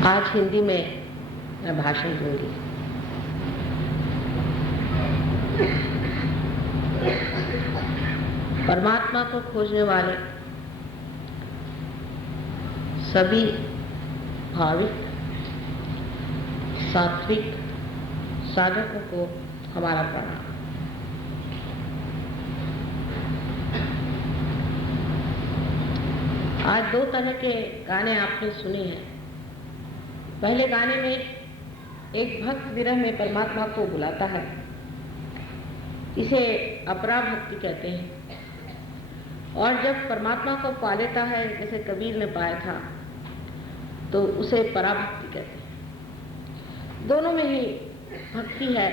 आज हिंदी में मैं भाषण दूंगी। परमात्मा को खोजने वाले सभी भाविक सात्विक साधकों को हमारा प्रणाम। आज दो तरह के गाने आपने सुने हैं। पहले गाने में एक भक्त विरह में परमात्मा को बुलाता है, इसे अपरा भक्ति कहते हैं। और जब परमात्मा को पा लेता है, जैसे कबीर ने पाया था, तो उसे पराभक्ति कहते हैं। दोनों में ही भक्ति है,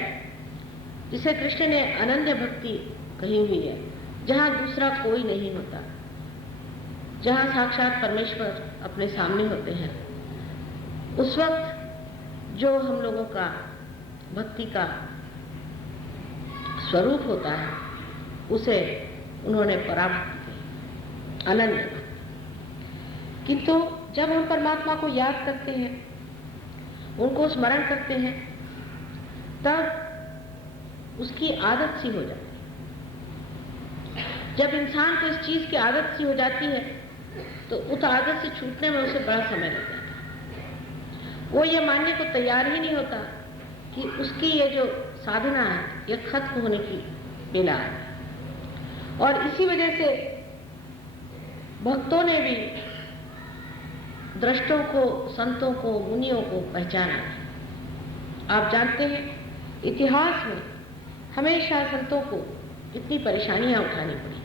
जिसे कृष्ण ने अनन्य भक्ति कही हुई है, जहाँ दूसरा कोई नहीं होता, जहाँ साक्षात परमेश्वर अपने सामने होते हैं। उस वक्त जो हम लोगों का भक्ति का स्वरूप होता है, उसे उन्होंने पराभक्ति कही, अनन्य भक्ति। किंतु जब हम परमात्मा को याद करते हैं, उनको स्मरण करते हैं, तब उसकी आदत सी हो जाती है। जब इंसान को इस चीज की आदत सी हो जाती है, तो उस आदत से छूटने में उसे बड़ा समय लगता है। वो ये मानने को तैयार ही नहीं होता कि उसकी ये जो साधना है, ये खत्म होने की बेला है। और इसी वजह से भक्तों ने भी दृष्टों को, संतों को, मुनियों को पहचाना है। आप जानते हैं, इतिहास में हमेशा संतों को इतनी परेशानियां उठानी पड़ी।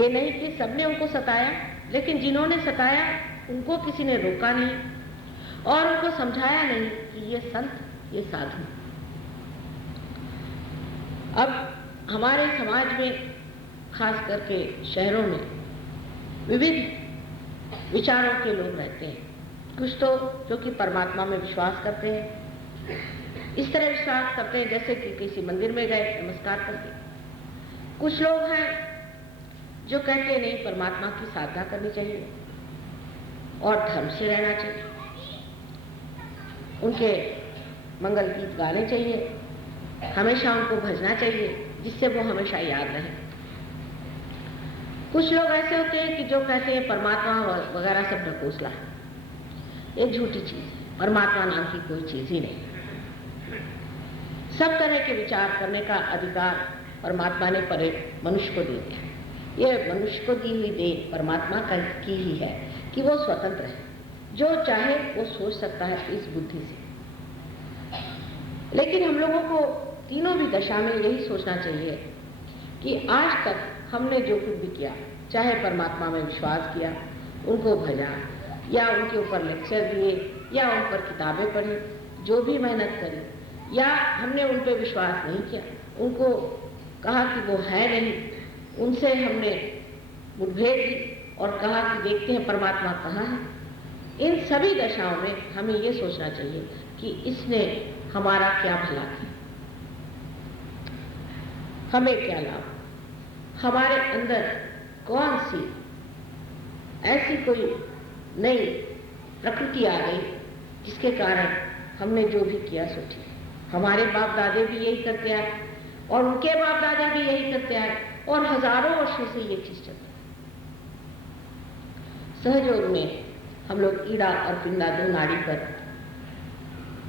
ये नहीं कि सबने उनको सताया, लेकिन जिन्होंने सताया उनको किसी ने रोका नहीं और उनको समझाया नहीं कि ये संत, ये साधु। अब हमारे समाज में, खास करके शहरों में, विविध विचारों के लोग रहते हैं। कुछ तो जो कि परमात्मा में विश्वास करते हैं, इस तरह विश्वास करते हैं जैसे कि किसी मंदिर में गए नमस्कार करके। कुछ लोग हैं जो कहते हैं नहीं, परमात्मा की साधना करनी चाहिए और धर्म से रहना चाहिए, उनके मंगल गीत गाने चाहिए, हमेशा उनको भजना चाहिए, जिससे वो हमेशा याद रहे। कुछ लोग ऐसे होते हैं कि जो कहते हैं परमात्मा वगैरह सब ढकोसला है, ये झूठी चीज है, परमात्मा नाम की कोई चीज ही नहीं। सब तरह के विचार करने का अधिकार परमात्मा ने मनुष्य को दे दिया। ये मनुष्य को दी हुई देन परमात्मा की ही है कि वो स्वतंत्र है, जो चाहे वो सोच सकता है इस बुद्धि से। लेकिन हम लोगों को तीनों भी दशा में यही सोचना चाहिए कि आज तक हमने जो कुछ भी किया, चाहे परमात्मा में विश्वास किया, उनको भजा, या उनके ऊपर लेक्चर दिए, या उन पर किताबें पढ़ी, जो भी मेहनत करी, या हमने उन पर विश्वास नहीं किया, उनको कहा कि वो है नहीं, उनसे हमने मुठभेड़ दी और कहा कि देखते हैं परमात्मा कहाँ है। इन सभी दशाओं में हमें ये सोचना चाहिए कि इसने हमारा क्या भला किया, हमें क्या लाभ, हमारे अंदर कौन सी ऐसी कोई नई प्रकृति आ गई जिसके कारण हमने जो भी किया सो ठीक। हमारे बाप दादे भी यही करते आए और उनके बाप दादा भी यही करते आए और हजारों वर्षों से ये चीज चलती है। सहयोग में हम लोग ईड़ा और पिंडा दो नाड़ी पर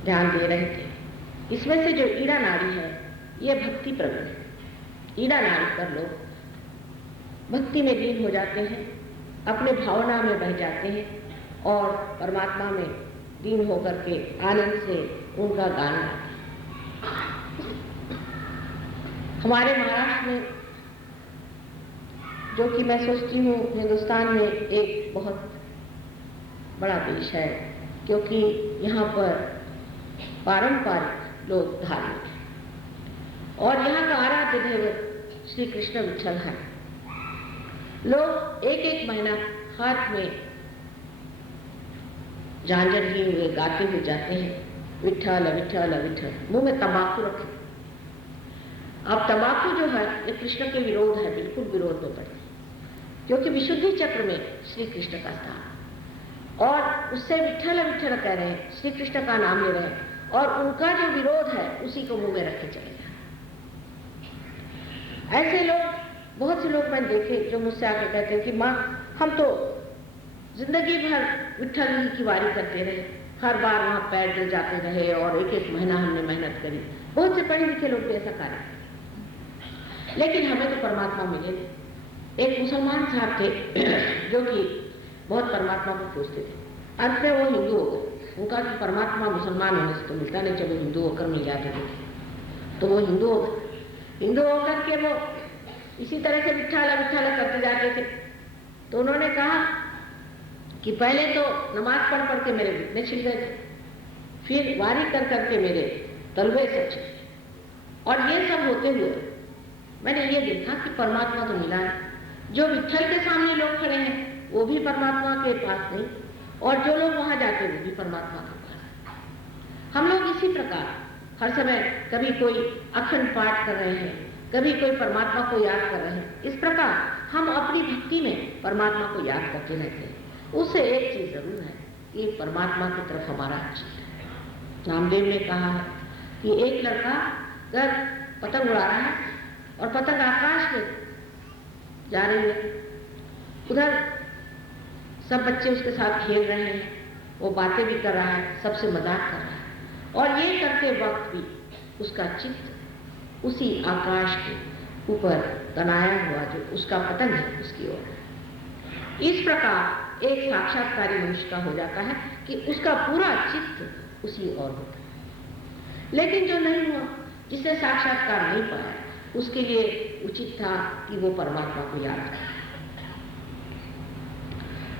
ध्यान दे रहे थे। इसमें से जो ईड़ा नाड़ी है, ये भक्ति प्रवीण है। ईड़ा नाड़ी पर लोग भक्ति में लीन हो जाते हैं, अपने भावना में बह जाते हैं और परमात्मा में लीन होकर के आनंद से उनका गान गाते हैं। हमारे महाराष्ट्र में, जो कि मैं सोचती हूँ हिंदुस्तान में एक बहुत बड़ा देश है, क्योंकि यहाँ पर पारंपरिक लोग धार्मिक हैं और यहाँ का आराध्य देव श्री कृष्ण विठल है। लोग एक एक महीना हाथ में झांझर लिए हुए गाते हुए जाते हैं, विठल विठल विठल, मुंह में तंबाकू रखे। अब तंबाकू जो है ये कृष्ण के विरोध है, बिल्कुल विरोध में पड़े, क्योंकि विशुद्धि चक्र में श्री कृष्ण का स्थान। और उससे विठ्ठल विठ्ठल कह रहे हैं, श्री कृष्ण का नाम ले रहे हैं, और उनका जो विरोध है उसी को मुंह में रखे चले जाए। ऐसे लोग, बहुत से लोग मैंने देखे जो मुझसे आकर कहते हैं कि माँ हम तो जिंदगी भर विठ्ठल जी की वारी करते रहे, हर बार वहाँ पैर जल जाते रहे और एक एक महीना हमने मेहनत करी। बहुत से पढ़े लिखे लोग भी ऐसा कार्य करते, लेकिन हमें तो परमात्मा मिले नहीं। एक मुसलमान साहब थे जो कि बहुत परमात्मा को पूछते थे, अंत में वो हिंदू हो गए। उनका कि परमात्मा मुसलमान होने से तो मिलता नहीं, चलो हिंदू होकर मिल जाते थे, तो वो हिंदू हो गए। हिंदू होकर के वो इसी तरह से विठ्ठल विठ्ठल करते जाते थे। तो उन्होंने कहा कि पहले तो नमाज पढ़ पढ़ के मेरे घुटने छिल गए थे, फिर वारी कर करके मेरे तलवे सब छिले, और ये सब होते हुए मैंने ये देखा कि परमात्मा तो मिला है। जो विठ्ठल के सामने लोग खड़े हैं वो भी परमात्मा के पास नहीं, और जो लोग वहां जाते हैं वो भी परमात्मा के पास। हम लोग इसी प्रकार हर समय कभी कोई अखंड पाठ कर रहे हैं, कभी कोई परमात्मा को याद कर रहे हैं। इस प्रकार हम अपनी भक्ति में परमात्मा को याद करते रहते हैं। उससे एक चीज जरूर है कि परमात्मा की तरफ हमारा चित्त है। नामदेव ने कहा है कि एक लड़का अगर पतंग उड़ा रहा है और पतंग आकाश में जा रही है, उधर सब बच्चे उसके साथ खेल रहे हैं, वो बातें भी कर रहा है, सबसे मजाक कर रहा है, और ये करते वक्त भी उसका चित्त उसी आकाश के ऊपर तनाया हुआ जो उसका पतंग है उसकी ओर। इस प्रकार एक साक्षात्कारी मनुष्य का हो जाता है कि उसका पूरा चित्त उसी ओर होता है। लेकिन जो नहीं हुआ, जिसे साक्षात्कार नहीं पाया, उसके लिए उचित था कि वो परमात्मा को याद करे।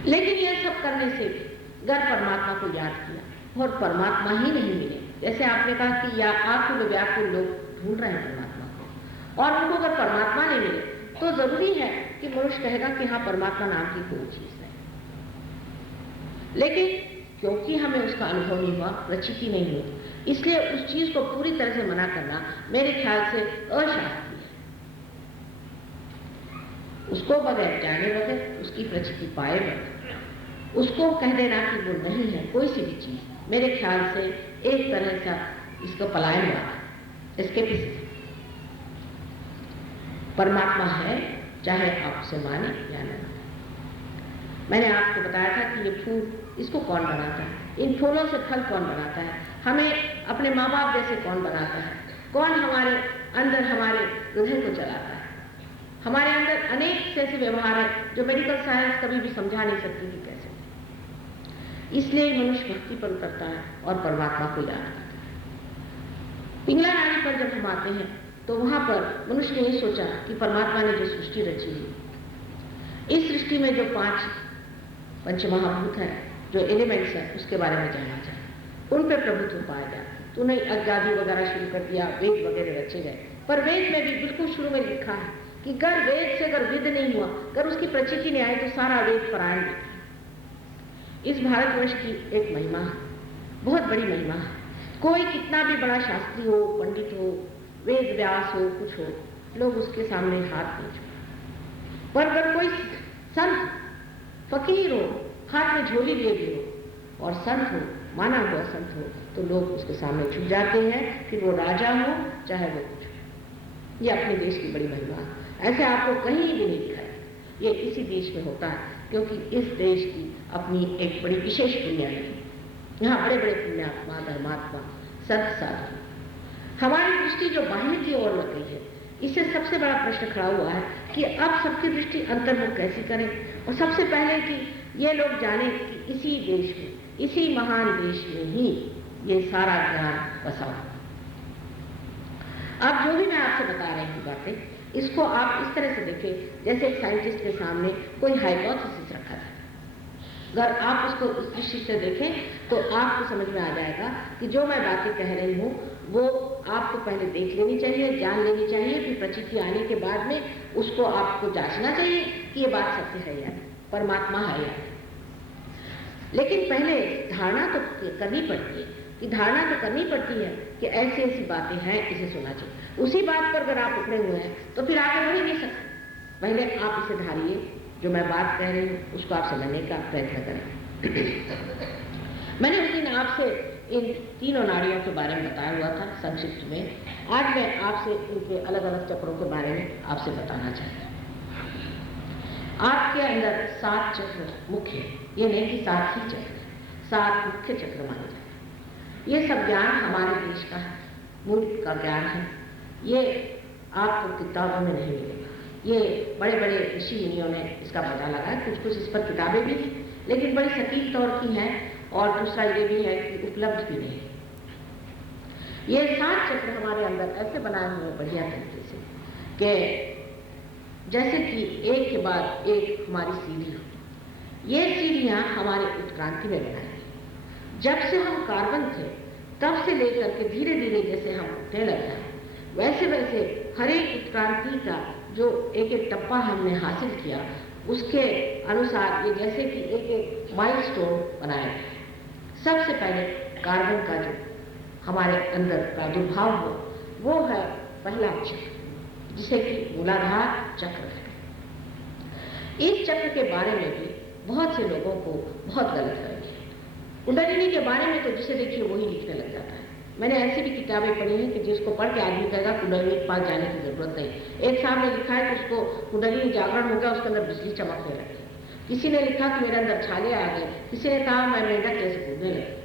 लेकिन यह सब करने से अगर परमात्मा को याद किया और परमात्मा ही नहीं मिले, जैसे आपने कहा कि या आकुल व्याकुल लोग ढूंढ रहे हैं परमात्मा को, और उनको अगर परमात्मा नहीं मिले तो जरूरी है कि मनुष्य कहेगा कि हाँ परमात्मा नाम की कोई चीज है। लेकिन क्योंकि हमें उसका अनुभव नहीं हुआ, प्रचिति नहीं हुई, इसलिए उस चीज को पूरी तरह से मना करना मेरे ख्याल से अशास्त्रीय है। उसको बगैर जाने बगैर, उसकी प्रचिति पाए बगैर उसको कह देना कि वो नहीं है कोई सी भी चीज, मेरे ख्याल से एक तरह का इसका पलायन हुआ है, एस्केपिज्म। परमात्मा है चाहे आप उसे माने या न माने। मैंने आपको बताया था कि ये फूल, इसको कौन बनाता है, इन फूलों से फल कौन बनाता है, हमें अपने माँ बाप जैसे कौन बनाता है, कौन हमारे अंदर हमारे हृदय को चलाता है। हमारे अंदर अनेक ऐसे व्यवहार है जो मेडिकल साइंस कभी भी समझा नहीं सकती कि कैसे। इसलिए मनुष्य भक्ति पर उतरता है और परमात्मा को याद करता है। पिंगला नारी पर जब हम आते हैं तो वहां पर मनुष्य ने ये सोचा कि परमात्मा ने जो सृष्टि रची है, इस सृष्टि में जो 5 पंचमहाभूत है, जो एलिमेंट्स है, उसके बारे में जानना चाहिए, उन पर प्रभुत्व पाया जाए। तूने अज्ञादी वगैरह शुरू कर दिया, वेद वगैरह रचे गए, पर वेद में भी बिल्कुल शुरू में लिखा है कि अगर वेद से अगर विद नहीं हुआ, अगर उसकी प्रचिति नहीं आई तो सारा वेद परायण है। इस भारतवर्ष की एक महिमा है, बहुत बड़ी महिमा है। कोई कितना भी बड़ा शास्त्री हो, पंडित हो, वेद व्यास हो, कुछ हो, लोग उसके सामने हाथ नहीं जोड़ते। पर अगर कोई संत फकीर हो, हाथ में झोली लिए भी हो और संत हो, माना हुआ संत हो, तो लोग उसके सामने झुक जाते हैं, फिर वो राजा हो चाहे वो कुछ हो। ये अपने देश की बड़ी महिमा है, ऐसे आपको कहीं भी नहीं दिखाई। ये इसी देश में होता है क्योंकि इस देश की अपनी एक बड़ी विशेष दुनिया है। यहाँ बड़े बड़े पुण्यात्मा, धर्मात्मा, सत साधु। हमारी दृष्टि जो बाहर की ओर लग गई है, इससे सबसे बड़ा प्रश्न खड़ा हुआ है कि अब सबकी दृष्टि अंतर्मुख कैसी करें, और सबसे पहले कि ये लोग जाने कि इसी देश में, इसी महान देश में ही ये सारा ज्ञान बसा हुआ। अब जो भी मैं आपसे बता रही हूँ बातें, इसको आप इस तरह से देखें जैसे एक साइंटिस्ट के सामने कोई हाइपोथेसिस रखा था। अगर आप उसको उस दृष्टि से देखें तो आपको समझ में आ जाएगा कि जो मैं बातें कह रही हूँ वो आपको पहले देख लेनी चाहिए, जान लेनी चाहिए, फिर प्रचिति आने के बाद में उसको आपको जांचना चाहिए कि ये बात सत्य है या नहीं, परमात्मा है या नहीं। लेकिन पहले धारणा तो करनी पड़ती है, कि धारणा तो करनी पड़ती है कि ऐसी ऐसी बातें हैं, इसे सुनना चाहिए। उसी बात पर अगर आप उखड़े हुए हैं तो फिर आगे बढ़ ही नहीं सकते। पहले आप इसे धारिए, जो मैं बात कह रही हूँ उसको आप समझने का प्रयत्न करें। मैंने उस दिन आपसे इन तीनों नाड़ियों के बारे में बताया हुआ था संक्षिप्त में। आज मैं आपसे इनके अलग अलग चक्रों के बारे में आपसे बताना चाहता हूँ। आपके अंदर 7 चक्र मुख्य, ये नहीं कि 7 ही चक्र, 7 मुख्य चक्र माने जाते हैं। ये सब ज्ञान हमारे देश का है, मुल्क का ज्ञान है। ये आपको किताबों में नहीं मिलेगा। ये बड़े बड़े ऋषि मुनियों ने इसका पता लगाया, कुछ कुछ इस पर किताबें भी हैं, लेकिन बड़ी सटीक तौर की हैं, और दूसरा ये भी है कि उपलब्ध भी नहीं। ये 7 चक्र हमारे अंदर ऐसे बनाए हुए बढ़िया तरीके से कि जैसे कि एक के बाद एक हमारी सीढ़ी हो। ये सीढ़ियाँ हमारे उत्क्रांति में बनाई गई। जब से हम कार्बन थे तब से लेकर के धीरे धीरे जैसे हम उठने लगे हैं, वैसे वैसे हर एक उत्क्रांति का जो एक एक टप्पा हमने हासिल किया, उसके अनुसार ये जैसे कि एक एक माइलस्टोन बनाया गया। सबसे पहले कार्बन का जो हमारे अंदर प्रादुर्भाव हो, वो है पहला चक्र, जिसे कि मूलाधार चक्र है। इस चक्र के बारे में भी बहुत से लोगों को बहुत गलत है। कुंडलिनी के बारे में तो जिसे देखिए वही लिखने लग जाता है। मैंने ऐसी भी किताबें पढ़ी हैं कि जिसको पढ़ के आदमी कहेगा कुंडलिनी के पास जाने की जरूरत नहीं। एक साहब ने लिखा है कि उसको कुंडलिनी जागरण हो गया, उसके अंदर बिजली चमकने लगी। किसी ने लिखा कि मेरे अंदर छाले आ गए, किसी ने कहा मैं मेंढक जैसे कूदने लगी।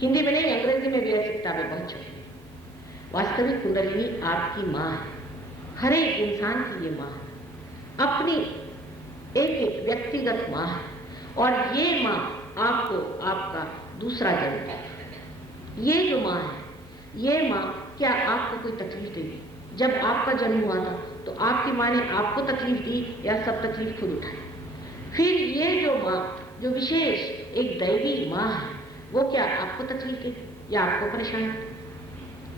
हिंदी में नहीं, अंग्रेजी में भी ऐसी किताबें बहुत छपी। वास्तविक कुंडलिनी आपकी माँ है, हर एक इंसान की ये माँ है, अपनी एक एक व्यक्तिगत माँ है, और ये माँ आपको आपका दूसरा जन्म है। ये जो माँ है, ये माँ क्या आपको कोई तकलीफ देगी? जब आपका जन्म हुआ था तो आपकी माँ ने आपको तकलीफ दी या सब तकलीफ खुद उठाई? फिर ये जो माँ, जो विशेष एक दैवी माँ है, वो क्या आपको तकलीफ देगी या आपको परेशान करेगी?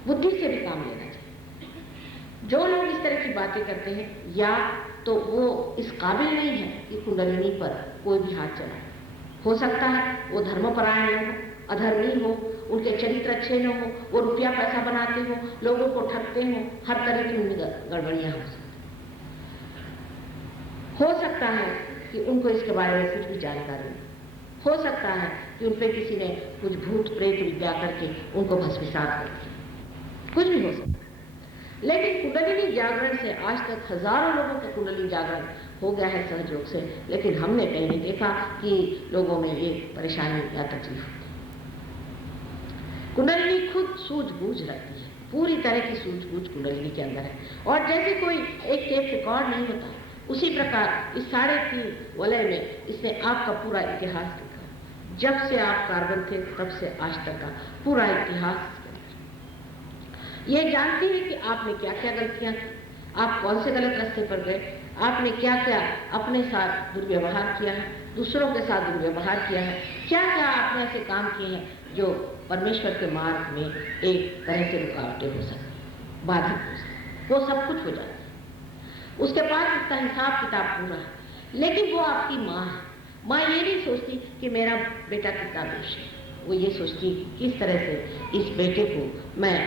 बुद्धि से भी काम लेना चाहिए। जो लोग इस तरह की बातें करते हैं, या तो वो इस काबिल नहीं है कि कुंडलिनी पर कोई भी हाथ चलाए। हो सकता है वो धर्मपरायण हो, अधर्मी हो, उनके चरित्र अच्छे न हो, वो रुपया पैसा बनाते हो, लोगों को ठगते हो, हर तरह की उनकी गड़बड़ियाँ हो सकता है कि उनको इसके बारे में कुछ भी जानकारी नहीं। हो सकता है कि उन पर किसी ने कुछ भूत प्रेत विद्या करके उनको भस्मीसात कर दिया, कुछ भी हो सकता है। लेकिन कुंडलिनी जागरण से आज तक हजारों लोगों का कुंडलिनी जागरण हो गया है सहयोग से, लेकिन हमने कहीं नहीं देखा कि लोगों में ये परेशानी या तकलीफ होती। कुंडलिनी खुद सूझबूझ रखती है, पूरी तरह की सूझबूझ कुंडलिनी के अंदर है। और जैसे कोई एक टेप रिकॉर्ड नहीं होता, उसी प्रकार इस 3.5 वलय में इसने आपका पूरा इतिहास लिखा। जब से आप कार्बन थे तब से आज तक का पूरा इतिहास ये जानती है कि आपने क्या क्या गलतियां की, आप कौन से गलत रास्ते पर गए, आपने क्या क्या अपने साथ दुर्व्यवहार किया है, दूसरों के साथ दुर्व्यवहार किया है, क्या क्या आपने ऐसे काम किए हैं जो परमेश्वर के मार्ग में एक तरह से रुकावटें हो सकती, बाधित हो सकती। वो सब कुछ हो जाता है, उसके पास इसका हिसाब किताब पूरा है। लेकिन वो आपकी माँ है। माँ ये नहीं सोचती कि मेरा बेटा कितना दोष है, वो ये सोचती कि किस तरह से इस बेटे को मैं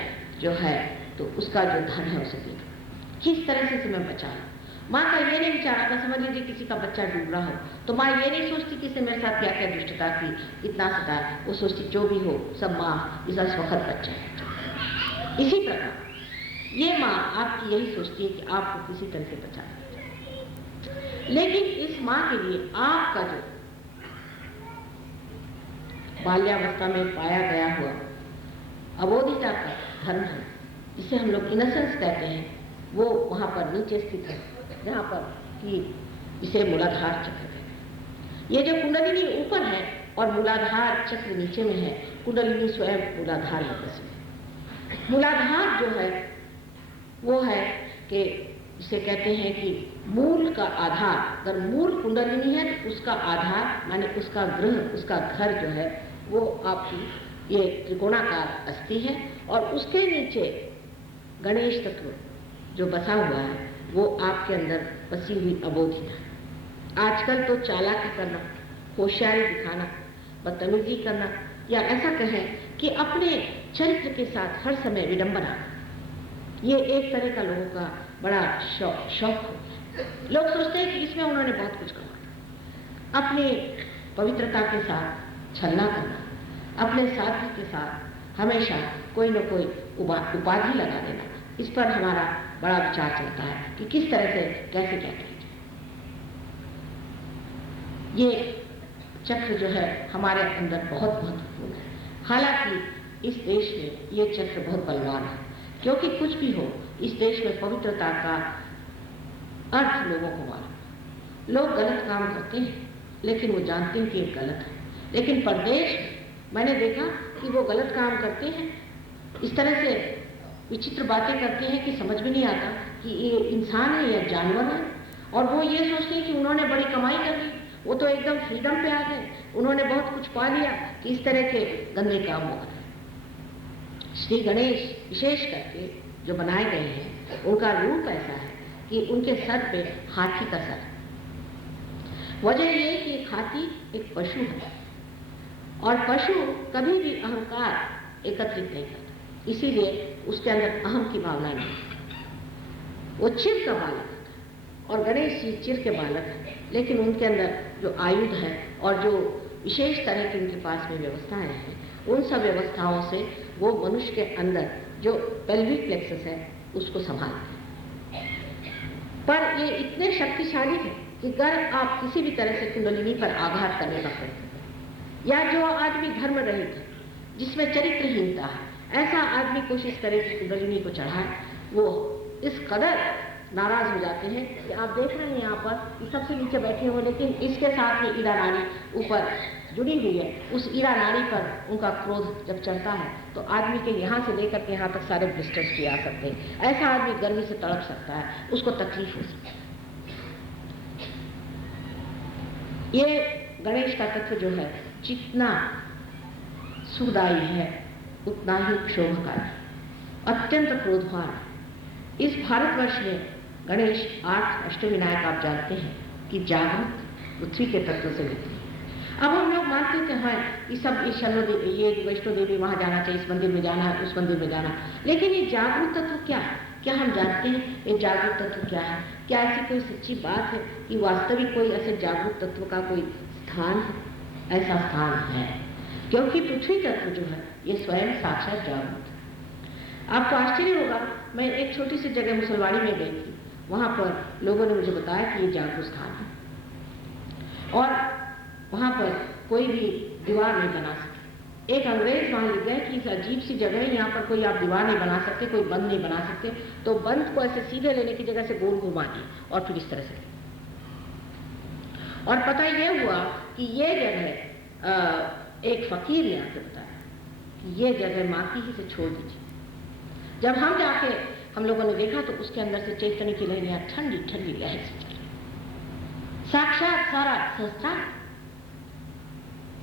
जो है तो उसका जो धन है उसे दे, किस तरह से मैं बचाऊं। माँ का ये नहीं विचार आता, समझ लीजिए किसी का बच्चा डूब रहा हो तो माँ ये नहीं सोचती कि इसने मेरे साथ क्या क्या दुष्टता की, कितना सताया। वो सोचती जो भी हो सब माँ इसका स्वखत बच्चा है। इसी प्रकार ये माँ आपकी यही सोचती है कि आपको किसी तरह से बचाए। लेकिन इस माँ के लिए आपका जो बाल्यावस्था में पाया गया हुआ अबोधिता का धर्म है, जिसे हम लोग इनसेंस कहते हैं, वो वहाँ पर नीचे स्थित है, जहाँ पर कि इसे मूलाधार चक्र कहते हैं। ये जो कुंडलिनी ऊपर है और मूलाधार चक्र नीचे में है, कुंडलिनी स्वयं मूलाधार में बसी है। मूलाधार जो है वो है कि इसे कहते हैं कि मूल का आधार। अगर मूल कुंडलिनी है तो उसका आधार माने उसका गृह, उसका घर जो है वो आपकी ये त्रिकोणाकार अस्थि है, और उसके नीचे गणेश तत्व जो बसा हुआ है वो आपके अंदर बसी हुई अबोधिता। आजकल तो चालाकी करना, होशियारी दिखाना, बदतमीजी करना, या ऐसा कहें कि अपने चरित्र के साथ हर समय विडंबना, ये एक तरह का लोगों का बड़ा शौक हो। लोग सोचते हैं कि इसमें उन्होंने बहुत कुछ कहा, अपने पवित्रता के साथ छलना करना, अपने साथी के साथ हमेशा कोई न कोई उपाधि लगा देना, इस पर हमारा बड़ा विचार चलता है कि किस तरह से कैसे क्या किया जाए। ये चक्र जो है हमारे अंदर बहुत महत्वपूर्ण है। हालांकि इस देश में ये चक्र बहुत बलवान है, क्योंकि कुछ भी हो इस देश में पवित्रता का अर्थ लोगों को मालूम। लोग गलत काम करते हैं लेकिन वो जानते हैं कि ये गलत है, लेकिन परदेश मैंने देखा कि वो गलत काम करते हैं, इस तरह से विचित्र बातें करते हैं कि समझ में नहीं आता कि ये इंसान है या जानवर है, और वो ये सोचते हैं कि उन्होंने बड़ी कमाई कर ली, वो तो एकदम फ्रीडम पे आ गए, उन्होंने बहुत कुछ पा लिया, कि इस तरह के गंदे काम हो गए। श्री गणेश विशेष करके जो बनाए गए हैं उनका रूप ऐसा है कि उनके सर पे हाथी का सर है। वजह ये कि एक हाथी एक पशु है और पशु कभी भी अहंकार एकत्रित नहीं करता, इसीलिए उसके अंदर अहम की भावना नहीं। वो चिर का बालक है और गणेश जी चिर के बालक हैं, लेकिन उनके अंदर जो आयुध है और जो विशेष तरह की उनके पास में व्यवस्थाएं हैं, उन सब व्यवस्थाओं से वो मनुष्य के अंदर जो पेल्विक प्लेक्सस है उसको संभालते हैं। पर ये इतने शक्तिशाली है कि अगर आप किसी भी तरह से कुंडलिनी पर आघात करने का प्रयत्न करें, या जो आदमी धर्म रहित है, जिसमें चरित्रहीनता है, ऐसा आदमी कोशिश करे कि कुंडलिनी को चढ़ाए, वो इस कदर नाराज हो जाते हैं कि आप देख रहे हैं यहाँ पर कि सबसे नीचे बैठे हो, लेकिन इसके साथ में ईरा नाड़ी ऊपर जुड़ी हुई है। उस ईरा नाड़ी पर उनका क्रोध जब चढ़ता है तो आदमी के यहाँ से लेकर के यहाँ तक सारे ब्लिस्टर्स भी आ सकते हैं। ऐसा आदमी गर्मी से तड़प सकता है, उसको तकलीफ हो सकती है। ये गणेश का तत्व जो है जितना सुखदायी है उतना ही क्षोभकारी, अत्यंत क्रोधवान। इस भारतवर्ष में गणेश 8 अष्टविनायक आप जानते हैं कि जागृत पृथ्वी के तत्व से मिलते हैं। अब हम लोग मानते थे हैं कि सब ये वैष्णो देवी वहाँ जाना चाहिए, इस मंदिर में जाना है, उस मंदिर में जाना, लेकिन ये जागृत तत्व क्या है? क्या हम जानते हैं ये जागरूक तत्व क्या है? क्या ऐसी कोई सच्ची बात है कि वास्तविक कोई ऐसे जागरूक तत्व का कोई स्थान है? ऐसा स्थान है, क्योंकि पृथ्वी तत्व जो है ये स्वयं साक्षात जागरूक है। आपको आश्चर्य होगा, मैं एक छोटी सी जगह मुसलवाड़ी में गई थी, वहाँ पर लोगों ने मुझे बताया कि ये जागरूक स्थान है और वहाँ पर कोई भी दीवार नहीं बना सकते। एक अंग्रेज वहाँ लिख गए कि इस अजीब सी जगह है, यहाँ पर कोई आप दीवार नहीं बना सकते, कोई बंद नहीं बना सकते, तो बंद को ऐसे सीधे लेने की जगह से गोल घुमा दिए और फिर इस तरह से। और पता ये हुआ कि ये जगह एक फकीर ने आके बताया कि ये जगह माँ की ही से छोड़ दीजिए। जब हम जाके हम लोगों ने देखा तो उसके अंदर से चैतन्य की लहरियां ठंडी ठंडी लहर से चली, साक्षात सारा संस्थान।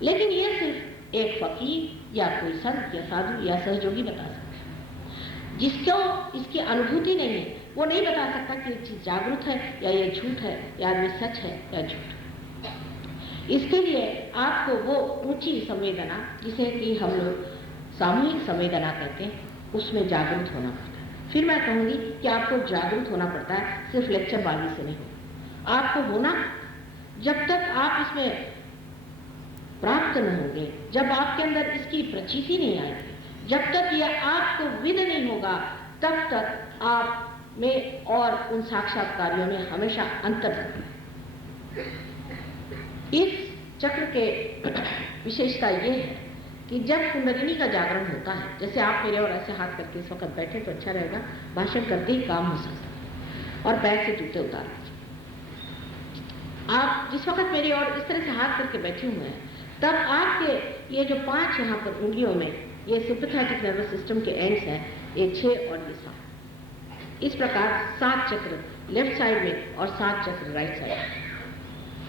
लेकिन ये सिर्फ एक फकीर या कोई संत या साधु या सहयोगी बता सकता है। जिसको इसकी अनुभूति नहीं है वो नहीं बता सकता कि ये चीज जागरूक है या ये झूठ है, या ये सच है या झूठ है। इसके लिए आपको वो ऊंची संवेदना, जिसे कि हम लोग सामूहिक संवेदना कहते हैं, उसमें जागरूक होना पड़ता है। फिर मैं कहूँगी कि आपको जागरूक होना पड़ता है, सिर्फ लेक्चरबाजी से नहीं। आपको होना, जब तक आप इसमें प्राप्त न होंगे, जब आपके अंदर इसकी प्रचीति नहीं आएगी, जब तक यह आपको विद नहीं होगा, तब तक आप में और उन साक्षात्कारियों में हमेशा अंतर है। इस चक्र के विशेषता ये है कि जब कुंडलिनी का जागरण होता है, जैसे आप मेरे और ऐसे हाथ करके इस वक्त बैठे तो अच्छा रहेगा, भाषण करते ही काम हो सकता है, और पैर से जूते उतार दीजिए। आप जिस वक्त मेरे और इस तरह से हाथ करके बैठे हुए हैं, तब आपके ये जो 5 यहाँ पर उंगलियों में ये सिंपैथेटिक नर्वस सिस्टम के एंड्स हैं, ये 6 और ये 7, इस प्रकार 7 चक्र लेफ्ट साइड में और 7 चक्र राइट साइड में।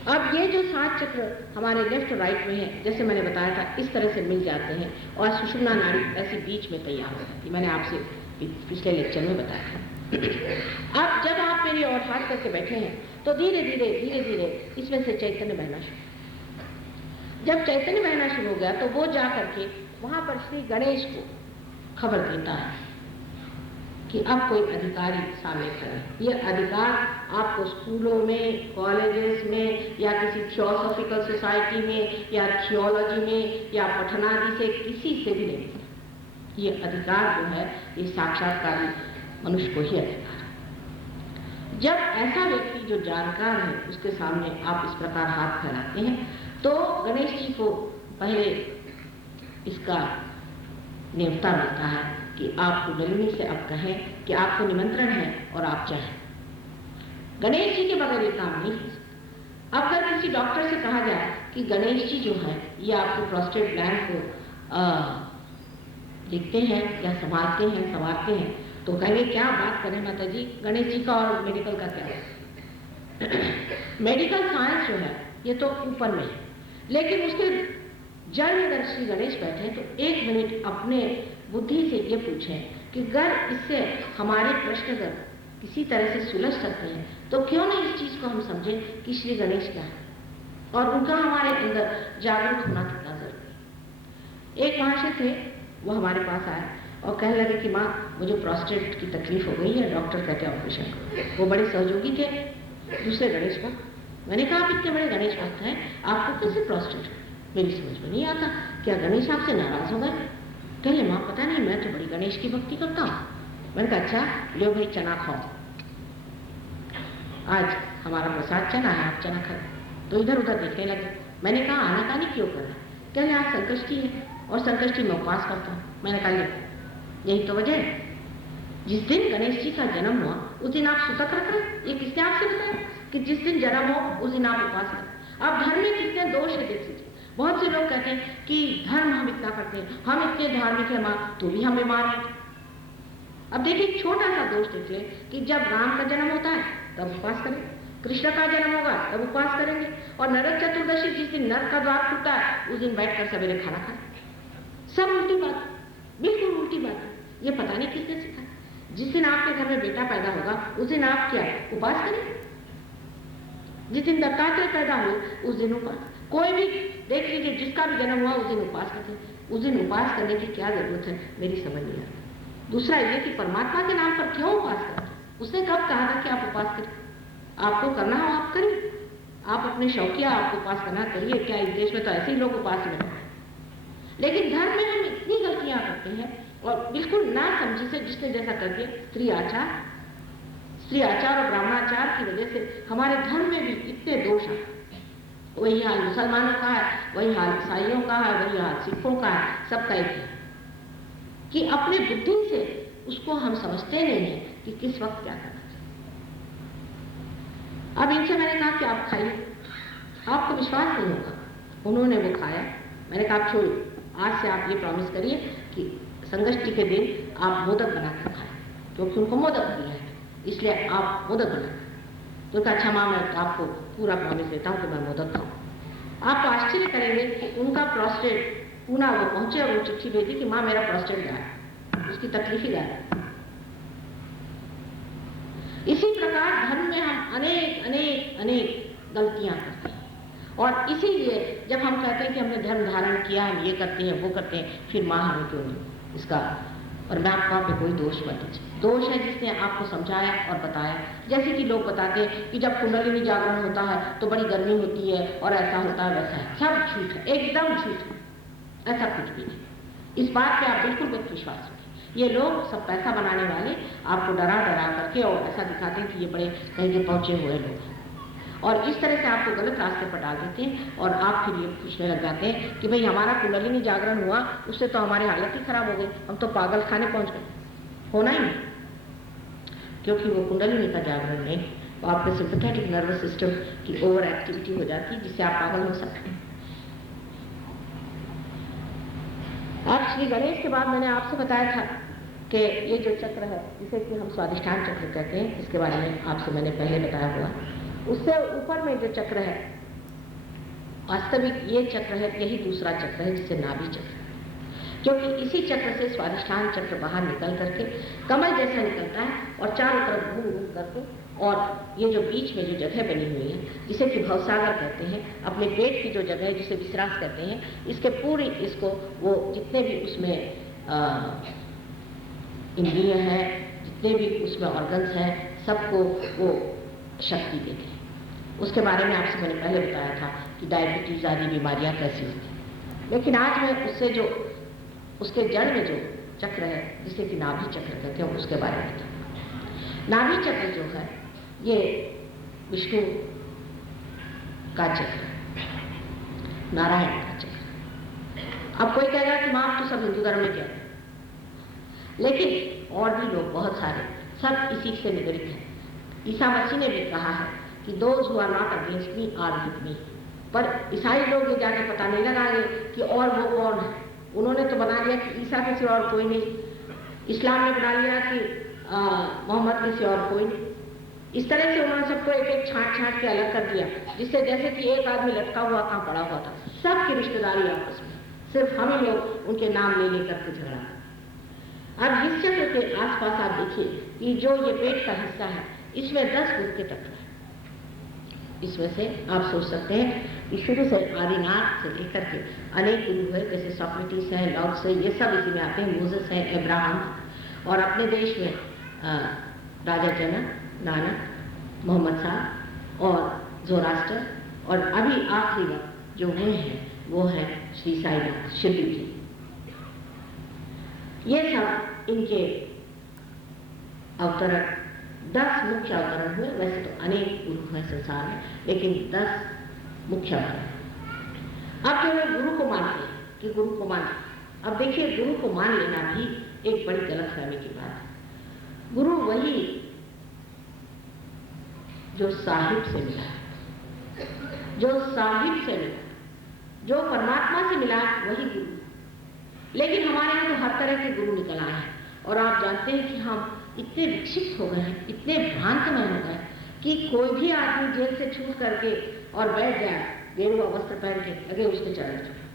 अब ये जो 7 चक्र हमारे लेफ्ट राइट में है, जैसे मैंने बताया था, इस तरह से मिल जाते हैं और सुषुम्ना नाड़ी ऐसे बीच में तैयार हो जाती है। मैंने आपसे पिछले लेक्चर में बताया था। अब जब आप मेरी और हाथ करके बैठे हैं तो धीरे धीरे इसमें से चैतन्य बहना शुरू। जब चैतन्य बहना शुरू हो गया तो वो जा करके वहां पर श्री गणेश को खबर देता है कि अब कोई अधिकारी शामिल करें। ये अधिकार आपको स्कूलों में, कॉलेजेस में या किसी थियोसॉफिकल सोसाइटी में या थियोलॉजी में या पठनादि से किसी से भी नहीं मिलता। ये अधिकार जो है ये साक्षात्कारी मनुष्य को ही अधिकार है। जब ऐसा व्यक्ति जो जानकार है उसके सामने आप इस प्रकार हाथ फैलाते हैं तो गणेश जी को पहले इसका न्योता मिलता है कि आप कुंडलिनी से अब कहें कि आपको निमंत्रण है और आप चाहें। गणेश जी के बगैर ये काम नहीं हो सकता। अब अगर किसी डॉक्टर से कहा जाए कि गणेश जी जो है ये आपके प्रोस्टेट ग्लैंड को देखते हैं या संवारते हैं तो कहेंगे क्या बात करें माता जी, गणेश जी का और मेडिकल का क्या है। मेडिकल साइंस जो है ये तो ऊपर में है, लेकिन उसके जड़ में अगर श्री गणेश बैठे तो एक मिनट अपने बुद्धि से ये पूछें कि अगर इससे हमारे प्रश्न अगर किसी तरह से सुलझ सकते हैं तो क्यों नहीं इस चीज को हम समझें कि श्री गणेश क्या है और उनका हमारे अंदर जागरूक होना कितना जरूरी है। एक महाशय थे, वो हमारे पास आए और कहने लगे कि माँ मुझे प्रोस्टेट की तकलीफ हो गई है, डॉक्टर कहते हैं ऑपरेशन करो। वो बड़े सहयोगी थे दूसरे गणेश भक्त। मैंने कहा आप इतने बड़े गणेश भक्त हैं, आपको कैसे प्रोस्टेट हो? मेरी समझ में नहीं आता, क्या गणेश आपसे नाराज हो गए? कहले माँ पता नहीं, मैं तो बड़ी गणेश की भक्ति करता हूँ। मैंने कहा अच्छा लो भाई चना खाओ, आज हमारा प्रसाद चना है, आप चना खाओ। तो इधर उधर देखने लगे। मैंने कहा आनाकानी क्यों कर रहे? कहले आज संकष्टी है और संकष्टी में उपवास करता हूँ। मैंने कहा यही तो वजह है, जिस दिन गणेश जी का जन्म हुआ उस दिन आप सुतक रख रहे। ये किसने आपसे बताया कि जिस दिन जन्म हो उस दिन आप उपवास करें? अब धर्म में कितने दोष है देख लीजिए। बहुत से लोग कहते हैं कि धर्म हम इतना करते हैं, हम इतने धार्मिक है माँ, तो भी हम बीमार हैं। अब देखिए छोटा सा दोष देखिए कि जब राम का जन्म होता है तब उपवास करें, कृष्ण का जन्म होगा तब उपवास करेंगे, और नरक चतुर्दशी जिस दिन नरक का द्वार खुलता है उस दिन बैठकर सवेरे खाना खाएं। सब उल्टी बात, बिल्कुल उल्टी बात है। ये पता नहीं किसने सिखाया। जिस दिन आपके घर में बेटा पैदा होगा उस दिन आप क्या उपवास करें? जिस दिन दत्तात्रेय पैदा हुए उस दिन उपवास। कोई भी देख लीजिए जिसका भी जन्म हुआ उस दिन उपवास करते हैं। उस दिन उपवास करने की क्या जरूरत है, मेरी समझ नहीं आती। दूसरा ये कि परमात्मा के नाम पर क्यों उपवास करते? उसने कब कहा था कि आप उपवास करें? आपको करना हो आप करिए, आप अपने शौकिया आपको उपवास करना करिए। क्या इस देश में तो ऐसे ही लोग उपवास में रहते हैं। लेकिन धर्म में हम इतनी गलतियां करते हैं और बिल्कुल ना समझी से जिसने जैसा कर दिया। स्त्री आचार और ब्राह्मणाचार की वजह से हमारे धर्म में भी इतने दोष आते। वही हाल मुसलमानों का है, वही हाल ईसाइयों का है, वही हाल सिखों का है, सबका एक है कि अपने बुद्धि से उसको हम समझते नहीं है कि किस वक्त क्या करना चाहिए। अब इनसे मैंने कहा कि आप खाइए, आपको विश्वास नहीं होगा। उन्होंने वो खाया। मैंने कहा आप छोड़िए, आज से आप ये प्रॉमिस करिए कि संकष्टी के दिन आप मोदक बनाकर खाएं, क्योंकि उनको मोदक प्रिय है, इसलिए आप मोदक बनाएं। तो कहा अच्छा माँ मैं आपको पूरा प्रॉमिस देता हूँ कि मैं मोदक खाऊं। आप आश्चर्य करेंगे कि उनका प्रोस्टेट पूना वो पहुंचे और वो चिट्ठी भेजी कि माँ मेरा प्रोस्टेट गायब, उसकी तकलीफ ही गायब। इसी प्रकार धर्म में हम अनेक अनेक अनेक गलतियां करते हैं, और इसीलिए जब हम कहते हैं कि हमने धर्म धारण किया, हम ये करते हैं वो करते हैं, फिर माँ हमें क्यों नहीं इसका परमात्मा पे कोई दोष मत दीजिए। दोष है जिसने आपको समझाया और बताया। जैसे कि लोग बताते हैं कि जब कुंडलिनी जागरण होता है तो बड़ी गर्मी होती है और ऐसा होता है वैसा है। सब झूठ है, एकदम झूठ है, ऐसा कुछ भी नहीं। इस बात पे आप बिल्कुल मत विश्वास रखिए। ये लोग सब पैसा बनाने वाले आपको डरा डरा करके और ऐसा दिखाते हैं कि ये बड़े कहीं के पहुंचे हुए लोग हैं, और इस तरह से आपको गलत रास्ते पर डाल देते हैं और आप फिर ये पूछने लग जाते हैं कि भाई हमारा कुंडलिनी जागरण हुआ उससे तो हमारी हालत ही खराब हो गई, हम तो पागल खाने पहुंच गए। होना ही नहीं, क्योंकि वो कुंडलिनी का जागरण नहीं, वो आपके सिंपैथेटिक नर्वस सिस्टम की ओवर एक्टिविटी हो जाती है जिससे आप पागल हो सकते हैं। आज श्री गणेश के बाद मैंने आपसे बताया था कि ये जो चक्र है जिसे कि हम स्वादिष्ठान चक्र कहते हैं, इसके बारे में आपसे मैंने पहले बताया हुआ। उससे ऊपर में जो चक्र है, वास्तविक ये चक्र है, यही दूसरा चक्र है जिसे नाभि चक्र, क्योंकि इसी चक्र से स्वादिष्ठान चक्र बाहर निकल करके कमल जैसा निकलता है और चारों तरफ घूम घूम करके, और ये जो बीच में जो जगह बनी हुई है जिसे कि भवसागर कहते हैं, अपने पेट की जो जगह है जिसे विश्रास कहते हैं, इसके पूरी इसको वो जितने भी उसमें इंद्रिय है, जितने भी उसमें ऑर्गन्स हैं सबको वो शक्ति देते हैं। उसके बारे में आपसे मैंने पहले बताया था कि डायबिटीज़ आदि बीमारियाँ कैसी होती हैं। लेकिन आज मैं उससे जो उसके जड़ में जो चक्र है जिसे कि नाभि चक्र कहते हैं उसके बारे में बताऊँ। नाभि चक्र जो है ये विष्णु का चक्र, नारायण का चक्र। अब कोई कहेगा कि माँ तो सब हिंदू धर्म में क्या है, लेकिन और भी लोग बहुत सारे सब इसी से निगड़ित हैं। ईसा मसीह ने भी कहा है कि those who are not against me are with me। पर ईसाई लोग ये जाके पता नहीं लगाए कि और वो कौन है। उन्होंने तो बना लिया कि ईसा के सिवा और कोई नहीं। इस्लाम ने बना लिया कि मोहम्मद के सिवा और कोई नहीं। इस तरह से उन्होंने सबको एक एक छांट के अलग कर दिया, जिससे जैसे कि एक आदमी लटका हुआ कहाँ पड़ा हुआ था। सबकी रिश्तेदारी आपस में, सिर्फ हम ही लोग उनके नाम ले लेकर के झगड़ा। अब इस चक्र के आसपास आप देखिए कि जो ये पेट का हिस्सा है इसमें 10 गुरु के तत्व हैं। इसमें से आप सोच सकते हैं कि शुरू से आदिनाथ से लेकर के अनेक गुरु है, जैसे सॉक्रेटिस है, लॉर्ड्स है, ये सब इसी में आते हैं। मोसेस है, अब्राहम, और अपने देश में राजा जनक, नानक, मोहम्मद साहब और जोरास्टर, और अभी आखिरी वक्त जो हुए हैं वो है श्री साईनाथ शिरडी जी। ये सब इनके अवतरण 10 मुख्य अवतरण हुए। वैसे तो अनेक गुरु हैं संसार में, लेकिन 10 मुख्य अवतरण। अब जो लोग गुरु को मानते हैं कि गुरु को मान, अब देखिए गुरु को मान लेना भी एक बड़ी गलतफहमी की बात है। गुरु वही जो साहिब से मिला, जो साहिब से मिला, जो परमात्मा से मिला, वही गुरु। लेकिन हमारे यहाँ तो हर तरह के गुरु निकल आए हैं, और आप जानते हैं कि हम इतने विकसित हो गए हैं, इतने भ्रांतमय हो गए कि कोई भी आदमी जेल से छूट करके और बैठ जाए गेरुआ वस्त्र पहन के, लगे उसके चरण छूटे।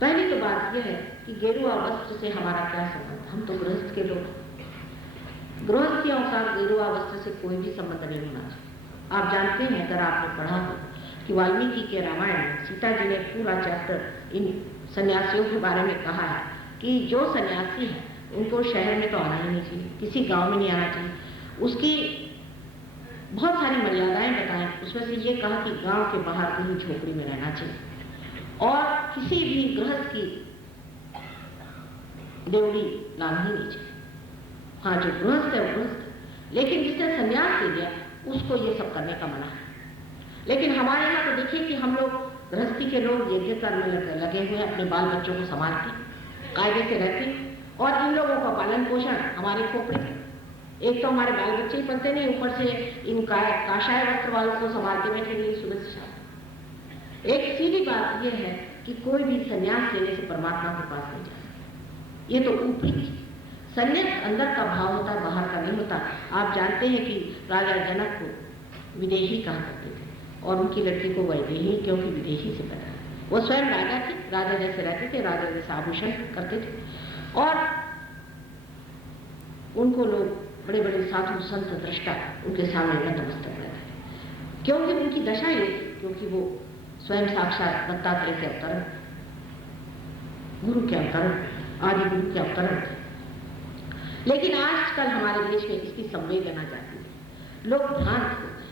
पहली तो बात यह है कि गेरुआ वस्त्र से हमारा क्या संबंध। हम तो गृहस्थ के लोग, गृहस्थियों का गेरुआ वस्त्र से कोई भी संबंध नहीं होना चाहिए। आप जानते हैं, अगर आपने पढ़ा हो कि वाल्मीकि के रामायण में सीता जी ने पूरा चैप्टर इन सन्यासियों के बारे में कहा है कि जो सन्यासी है उनको शहर में तो आना ही नहीं चाहिए, किसी गांव में नहीं आना चाहिए। उसकी बहुत सारी मर्यादाएं बताएं, उसमें से ये कहा कि गांव के बाहर कहीं झोपड़ी में रहना चाहिए, और किसी भी गृहस्थ की देवड़ी लाना ही नहीं चाहिए। हाँ, जो गृहस्थ है वो गृहस्थ, लेकिन जिसने संन्यास ले लिया उसको ये सब करने का मना है। लेकिन हमारे यहाँ तो देखिए कि हम लोग गृहस्थी के लोग यज्ञ कर्म में लगे हुए, अपने बाल बच्चों को संभालते, कायदे से रहते, और इन लोगों का पालन पोषण हमारे खोपड़ी में। एक तो हमारे बाल बच्चे ही पलते नहीं, ऊपर से इन काशाय वस्त्र वालों को संभालते बैठेंगे सुबह से शाम। एक सीधी बात यह है कि कोई भी संन्यास लेने से परमात्मा के पास नहीं जा सकता। ये तो ऊपरी संन्यास अंदर का भाव होता है, बाहर का नहीं होता। आप जानते हैं कि राजा जनक को विदेही कहा करते थे, और उनकी लड़की को वैदेही, क्योंकि विदेही से पैदा। वो स्वयं राजा थे, राजा जैसे रहते थे, राजा जैसे आभूषण करते थे, और उनको लोग बड़े बड़े साधु संत दृष्टा उनके सामने नतमस्तक रहते थे, क्योंकि उनकी दशा ये, क्योंकि वो स्वयं साक्षात दत्तात्रेय के अवतरण, गुरु के अवतरण, आदि गुरु के अवतरण थे। लेकिन आजकल हमारे देश में इसकी संवेदना जाती है। लोग भ्रांत हो गए,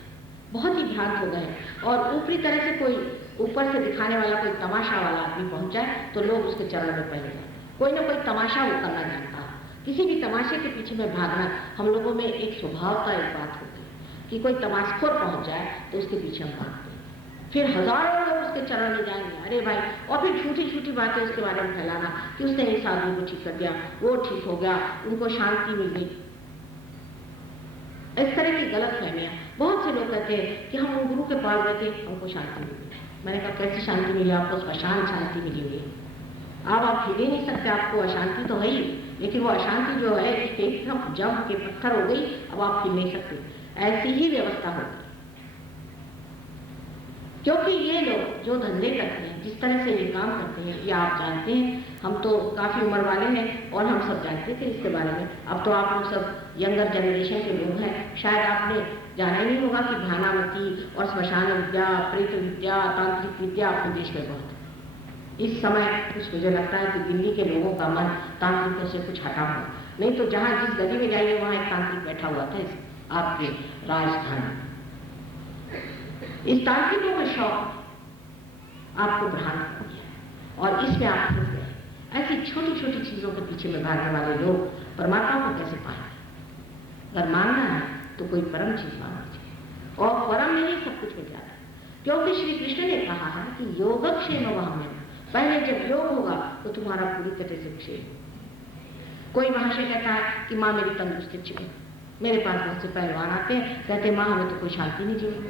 बहुत ही भ्रांत हो गए, और ऊपरी तरह से कोई ऊपर से दिखाने वाला कोई तमाशा वाला आदमी पहुंच जाए तो लोग उसके चरण में पहले जाते। कोई ना कोई तमाशा वो करना जानता है, किसी भी तमाशे के पीछे में भागना हम लोगों में एक स्वभाव का एक बात होती है कि कोई तमाशखोर पहुंच जाए तो उसके पीछे हम भागते हैं। फिर हजारों लोग उसके चरण में जाएंगे, अरे भाई, और फिर छोटी छोटी बातें उसके बारे में फैलाना कि उसने इस आदमी को ठीक कर दिया, वो ठीक हो गया, उनको शांति मिल गई। इस तरह की गलत फहमियाँ। बहुत से लोग कहते हैं कि हम गुरु के पास गए थे, हमको शांति मिली। मैंने कहा कैसी शांति मिली आपको? अशांत शांति मिली हुई है। अब आप हिल ही नहीं सकते, आपको अशांति तो है ही, लेकिन वो अशांति जो है एकदम जम के पत्थर हो गई, अब आप हिल नहीं सकते। ऐसी ही व्यवस्था होगी, क्योंकि ये लोग जो धंधे करते हैं, जिस तरह से ये काम करते हैं, ये आप जानते हैं। हम तो काफ़ी उम्र वाले हैं और हम सब जानते थे इसके बारे में। अब तो आप लोग सब यंगर जनरेशन के लोग हैं, शायद आपने जाना ही नहीं होगा कि भानामती और श्मशान विद्या, प्रेत विद्या, तांत्रिक विद्या अपने देश में बहुत है। इस समय कुछ मुझे लगता है कि दिल्ली के लोगों का मन तांत्रिकों से कुछ हटा हुआ, नहीं तो जहां जिस गली में जाइए वहां एक तांत्रिक बैठा हुआ था आपके राजस्थान। इस तांत्रिकों का शौक आपको बढ़ाना है और इसमें आप फंस गए। ऐसी छोटी छोटी चीजों के पीछे में भागने वाले लोग परमात्मा को कैसे पाएंगे? अगर मानना है तो कोई परम चीज मानना चाहिए और परम में ही सब कुछ मिल जाता है। क्योंकि श्री कृष्ण ने कहा है कि योगक्षेम वहम, पहले जब योग होगा तो तुम्हारा पूरी तरह से क्षेम। कोई महाशय कहता है कि माँ मेरी तंदुरुस्ती चाहिए, मेरे पास बहुत से पहलवान आते हैं, कहते हैं माँ हमें तो कोई शांति नहीं चाहिए।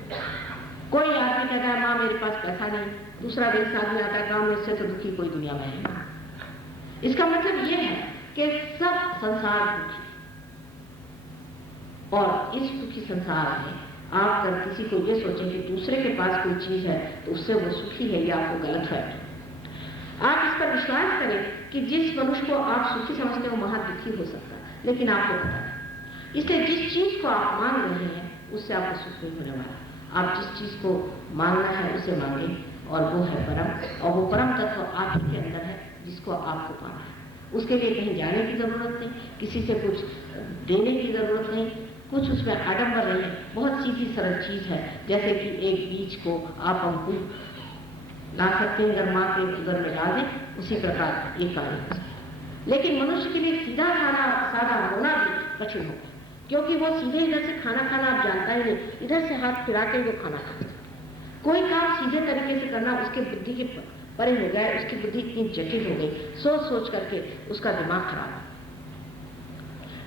कोई आदमी कहता है माँ मेरे पास पैसा नहीं, दूसरा व्यक्ति आदमी आता है काम इससे तो दुखी कोई दुनिया में है। इसका मतलब ये है कि सब संसार दुखी, और इस दुखी संसार में आप अगर किसी को ये सोचें कि दूसरे के पास कोई चीज है तो उससे वो सुखी है, या आपको गलत है। आप इस पर विश्वास करें कि जिस मनुष्य को आप सुखी समझते हो वहां दुखी हो सकता है, लेकिन आपको पता है। इसलिए जिस चीज को आप मांग रहे हैं उससे आपको सुख नहीं होने वाला। आप जिस चीज को मांगना है उसे मांगे, और वो है परम, और वो परम तत्व आप ही के अंदर है जिसको आपको पाना है। उसके लिए कहीं जाने की जरूरत नहीं, किसी से कुछ देने की जरूरत नहीं, कुछ उसमें आडंबर नहीं है। बहुत सीधी सरल चीज है, जैसे कि एक बीज को आप अंकुर ला सकते हैं, अगर माँ के उदर में डाल दें, उसी प्रकार ये कार्य हो सकता है। लेकिन मनुष्य के लिए सीधा खाना साधा होना भी कठिन होगा, क्योंकि वो सीधे इधर से खाना आप जानता ही नहीं, इधर से हाथ फिरा के वो खाना खाता है। कोई काम सीधे तरीके से करना उसके बुद्धि के परे हो गया, उसकी बुद्धि इतनी जटिल हो गई, सोच सोच करके उसका दिमाग खराब है।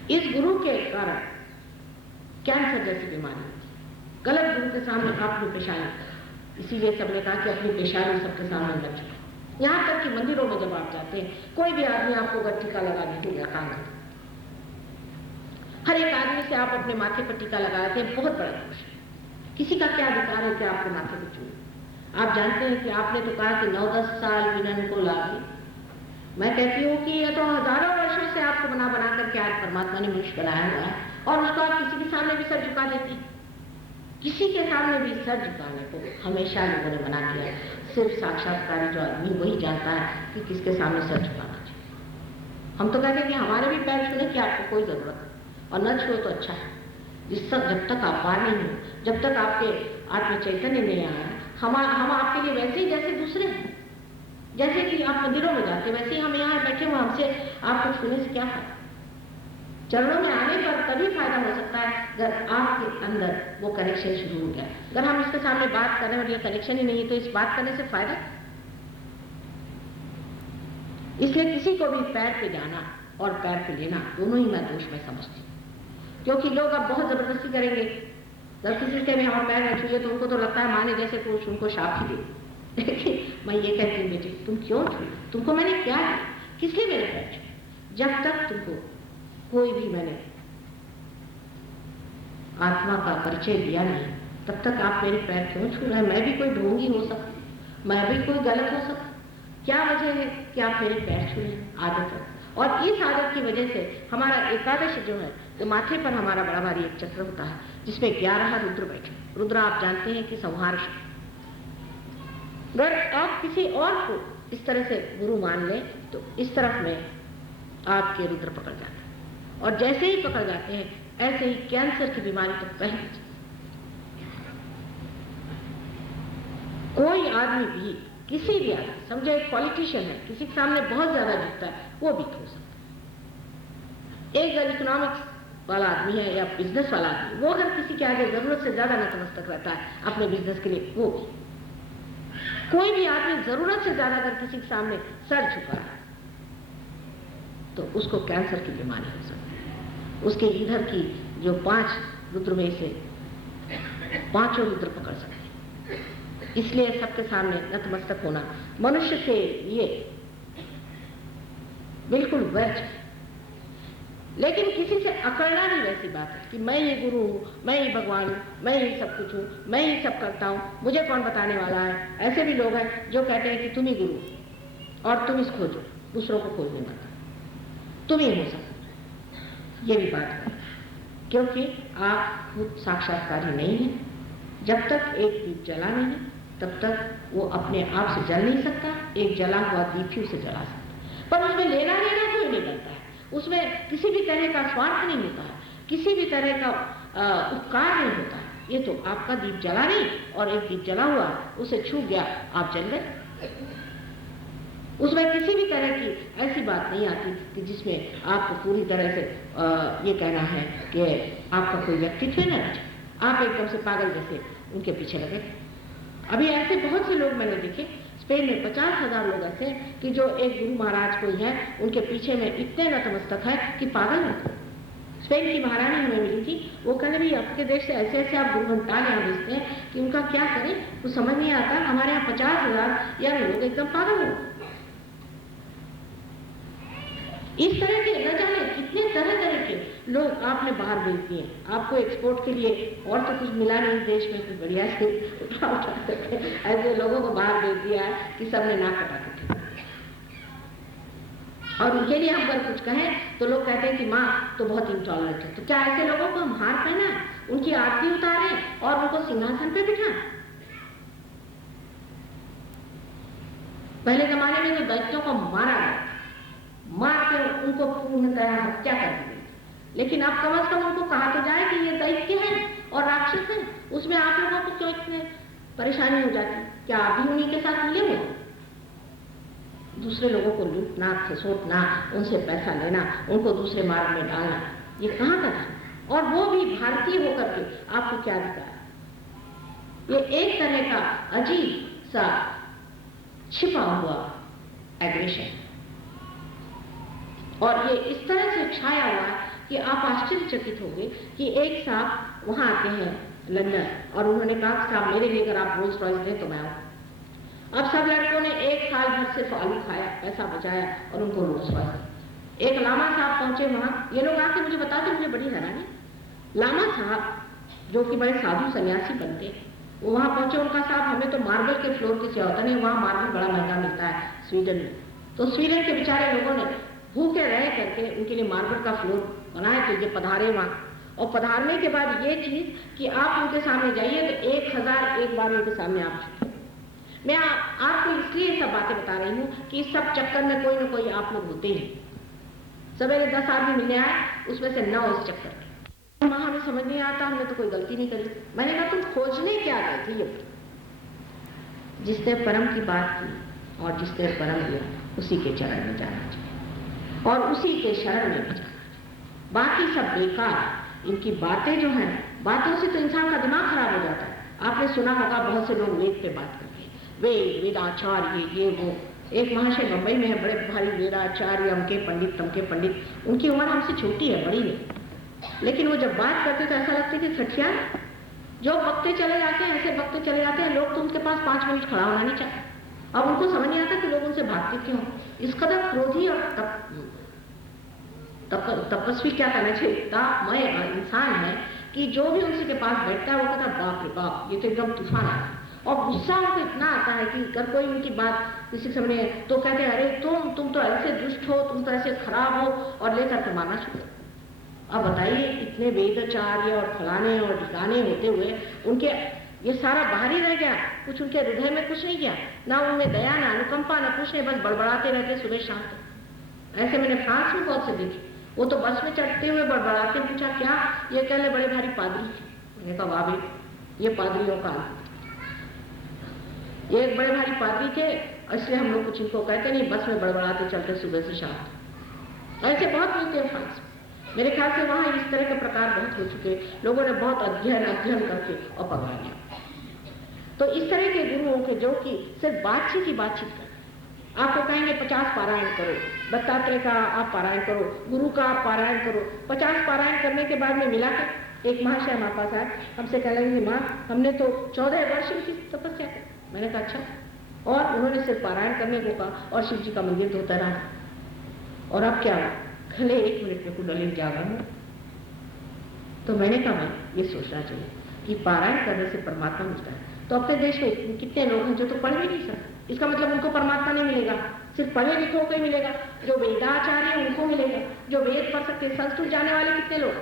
इस गुरु के कारण कैंसर जैसी बीमारी होती है। गलत गुरु के सामने अपनी पेशानी, इसीलिए सबने कहा कि अपनी पेशानी सबके सामने रख चुका। यहाँ तक कि मंदिरों में जब आप जाते हैं, कोई भी आदमी आपको अगर टीका लगा देते हैं, काम करते, हर एक आदमी से आप अपने माथे पर टीका लगाते हैं, बहुत बड़ा दोष है। किसी का क्या अधिकार है कि आपके माथे पर चूमे? आप जानते हैं कि आपने तो कहा कि 9-10 साल विनन को लागे। मैं कहती हूँ कि यह तो हजारों वर्षों से आपको बना बना करके आज परमात्मा ने मनुष्य बनाया हुआ है, और उसको आप किसी के सामने भी सर झुका देते हैं। किसी के सामने भी सर झुकाने को हमेशा लोगों ने मना किया। सिर्फ साक्षात्कारी जो आदमी वही जानता है कि किसके सामने सर झुकाना चाहिए। हम तो कहते हैं कि हमारे भी पैर छूने की आपको कोई जरूरत है, और न छुओ तो अच्छा है। जब तक आप पार नहीं हो, जब तक आपके आत्म चैतन्य नहीं आया, हम आपके लिए वैसे ही जैसे दूसरे हैं। जैसे कि आप मंदिरों में जाते वैसे ही हम यहाँ बैठे हुए, हमसे आपको छूने से क्या फायदा? चरणों में आने पर तभी फायदा हो सकता है अगर आपके अंदर वो कनेक्शन शुरू हो गया। अगर हम इसके सामने बात कर रहे हैं और ये कनेक्शन ही नहीं है तो इस बात करने से फायदा। इसलिए किसी को भी पैर पे जाना और पैर पे लेना दोनों ही मैं दोष में समझती हूँ, क्योंकि लोग अब बहुत जबरदस्ती करेंगे। जब किसी के भी हमारे पैर न छुए तो उनको तो लगता है माने जैसे पुरुष उनको शाप ही दे। लेकिन मैं ये कहती हूँ बेटी, तुम क्यों छुए? तुमको मैंने क्या दिया? किस लिए मेरे पैर छुए? जब तक तुमको कोई भी मैंने आत्मा का परिचय दिया नहीं, तब तक आप मेरे पैर क्यों छू रहे हैं? मैं भी कोई ढोंगी हो सकती, मैं भी कोई गलत हो सकती, क्या वजह है कि आप मेरे पैर छू रहे हैं? आदत है, और इस आदत की वजह से हमारा एकादश जो है, तो माथे पर हमारा बड़ा भारी एक चक्र होता है जिसमें 11 रुद्र बैठे। रुद्र आप जानते हैं कि संहार। अगर आप किसी और को इस तरह से गुरु मान लें तो इस तरफ में आपके रुद्र पकड़ जाते हैं, और जैसे ही पकड़ जाते हैं ऐसे ही कैंसर की बीमारी तो पहले। कोई आदमी भी, किसी भी आदमी, समझे एक पॉलिटिशियन है, किसी के सामने बहुत ज्यादा झुकता है, वो भी हो सकता है। एक इकोनॉमिक्स वाला आदमी है या बिजनेस वाला आदमी, वो अगर किसी के आगे जरूरत से ज्यादा नतमस्तक रहता है अपने बिजनेस के लिए, वो भी। कोई भी आदमी जरूरत से ज्यादा अगर किसी के सामने सर झुका है तो उसको कैंसर की बीमारी हो सकती है। उसके इधर की जो 5 रुद्र में से 5 रुद्र पकड़ सकते हैं। इसलिए सबके सामने नतमस्तक होना मनुष्य के लिए बिल्कुल व्यर्थ है। लेकिन किसी से अकड़ना भी वैसी बात है कि मैं ये गुरु हूँ, मैं ही भगवान हूँ, मैं ही सब कुछ हूँ, मैं ही सब करता हूँ, मुझे कौन बताने वाला है। ऐसे भी लोग हैं जो कहते हैं कि तुम ही गुरु और तुम इस खोजो, दूसरों को खोज नहीं पाता, तुम ही हो सकते। ये भी बात है, क्योंकि आप खुद साक्षात्कारी नहीं है। जब तक एक दीप जला नहीं है तब तक वो अपने आप से जल नहीं सकता। एक जला हुआ दीप ही उसे जला सकता, पर उसमें लेना देना कोई नहीं करता है। उसमें किसी भी तरह का स्वार्थ नहीं होता है, किसी भी तरह का उपकार नहीं होता है। ये तो आपका दीप जला नहीं, और एक दीप जला हुआ उसे छू गया, आप जल गए। उसमें किसी भी तरह की ऐसी बात नहीं आती कि जिसमें आपको पूरी तरह से ये कहना है कि आपका कोई व्यक्तित्व है ना, आप एकदम से पागल जैसे उनके पीछे लगे। अभी ऐसे बहुत से लोग मैंने देखे, स्पेन में 50,000 लोग ऐसे कि जो एक गुरु महाराज कोई है उनके पीछे में इतने नतमस्तक है कि पागल है। स्पेन की महारानी हमें मिली थी, वो कहने भी आपके देश से ऐसे ऐसे आप गुरुघंटाल यहाँ भेजते हैं कि उनका क्या करें, वो समझ नहीं आता। हमारे यहाँ 50,000 या लोग एकदम पागल हो। इस तरह के न जाने कितने तरह तरह के लोग आपने बाहर भेज दिए। आपको एक्सपोर्ट के लिए और तो कुछ मिला नहीं देश में, कुछ बढ़िया से उठा सके, ऐसे लोगों को बाहर भेज दिया है कि सबने नाक कटा के। और उनके लिए हम अगर कुछ कहें तो लोग कहते हैं कि माँ तो बहुत इंटॉलरेंट है। तो क्या ऐसे लोगों को हम हार पहना, उनकी आरती उतारें और उनको सिंहासन पे बिठाएं? पहले जमाने में तो दैत्यों को मारा गया, मार के उनको पूर्णतः हत्या कर दी गई, लेकिन अब कम से कम उनको कहा तो जाए कि ये दैत्य है और राक्षस है। उसमें आप लोगों को क्यों इतने परेशानी हो जाती? क्या आप भी उन्हीं के साथ मिले हो? दूसरे लोगों को लूटना, खसोटना, उनसे पैसा लेना, उनको दूसरे मार्ग में डालना, ये कहाँ का था? और वो भी भारतीय होकर के आपको क्या अधिकार? ये एक तरह का अजीब सा छिपा हुआ एग्रेशन, और ये इस तरह से छाया हुआ है कि आप आश्चर्यचकित होंगे कि एक साहब वहां आते हैं लंदन, और उन्होंने कहा कि साहब मेरे लिए अगर आप रोल्स रॉयस दें तो मैं आऊँ। अब सब लड़कों ने एक साल भर सिर्फ आलू खाया, पैसा बचाया और उनको रोल्स रॉयस। एक लामा साहब पहुंचे वहां, ये लोग आके मुझे बताते, मुझे बड़ी हैरानी। लामा साहब जो कि बड़े साधु सन्यासी बनते, वो वहां पहुंचे, उनका साहब हमें तो मार्बल के फ्लोर की जरूरत नहीं, वहां मार्बल बड़ा महंगा मिलता है स्वीडन में। तो स्वीडन के बेचारे लोगों ने भूखे रह करके उनके लिए मार्बल का फ्लोर बनाए, तो ये पधारे वहां। और पधारने के बाद ये चीज कि आप उनके सामने जाइए तो 1000 एक बार उनके सामने आप झुके। मैं आपको इसलिए सब बातें बता रही हूँ कि इस सब चक्कर में कोई ना कोई आप लोग होते हैं। सवेरे 10 आदमी मिलने आए, उसमें से 9 इस चक्कर के। माँ हमें समझ नहीं आता, हमने तो कोई गलती नहीं करी। मैंने कहा तुम खोजने क्या गए थे? ये जिसने परम की बात की और जिसने परम दिया उसी के चरण में जाना चाहिए और उसी के शरण में जाना चाहिए। बाकी सब बेकार, इनकी बातें जो हैं, बातों से तो इंसान का दिमाग खराब हो जाता है। आपने सुना होगा बहुत से लोग वेद पे बात करते हैं, वेद, वेदाचार्य, ये वो। एक महाशय बंबई में है, बड़े भारी वेदाचार्य, अमके पंडित तमके पंडित। उनकी उम्र हमसे छोटी है, बड़ी नहीं, लेकिन वो जब बात करते तो ऐसा लगता है कि सठिया जो बकते चले जाते हैं, ऐसे बकते चले जाते हैं। लोग तो उनके पास 5 मिनट खड़ा होना नहीं चाहते। अब उनको समझ नहीं आता कि लोग उनसे भागते क्यों। इस कदर क्रोधी और तपस्वी क्या कहना चाहिए, तापमय इंसान है कि जो भी उनसे के पास बैठता है वो कहता है बाप रे बाप, ये तो एकदम तूफान है। और गुस्सा उनको इतना आता है कि अगर कोई उनकी बात किसी समय तो कहते हैं अरे तुम तो ऐसे दुष्ट हो, तुम तो ऐसे खराब हो, और लेकर के मारना शुरू। अब बताइए, इतने वेदाचार्य और फलाने और ठिकाने होते हुए उनके ये सारा बाहरी रह गया, कुछ उनके हृदय में कुछ नहीं गया, ना उनमें दया, ना अनुकंपा, ना कुछ नहीं, बस बड़बड़ाते रहते सुबह शाम तक। ऐसे मैंने फ्रांस में बहुत से देखे, वो तो बस में चढ़ते हुए बड़बड़ाते। पूछा क्या? ये कहले बड़े भारी पादरी। मैंने कहा वाह भाई, ये पादरियों का ये एक बड़े भारी पादरी थे, इसलिए हम लोग कुछ इनको कहते नहीं, बस में बड़बड़ाते चलते सुबह से शाम। ऐसे बहुत मिलते हैं फ्रांस में। मेरे ख्याल से वहाँ इस तरह के प्रकार बहुत हो चुके, लोगों ने बहुत अध्ययन करके और पकड़ा लिया। तो इस तरह के गुरुओं के जो कि सिर्फ बातचीत ही बातचीत कर, आपको कहेंगे 50 पारायण करो, दत्तात्रेय का आप पारायण करो, गुरु का आप पारायण करो। 50 पारायण करने के बाद में मिला कर एक महाशय हमारे पास आए, हमसे कह लगे माँ हमने तो 14 वर्ष की तपस्या की। मैंने कहा अच्छा, और उन्होंने सिर्फ पारायण करने को कहा और शिव जी का मंदिर तो होता रहा। और अब क्या, खले 1 मिनट में कुंडली जागरण हो। तो मैंने कहा भाई ये सोचना चाहिए कि पारायण करने से परमात्मा मिलता है। तो अपने देश में कितने लोग हैं जो तो पढ़ भी नहीं सकते, इसका मतलब उनको परमात्मा नहीं मिलेगा, सिर्फ पढ़े लिखों को ही मिलेगा। जो वेदाचार्य है उनको मिलेगा, जो वेद पढ़ सकते, संस्कृत जाने वाले कितने लोग,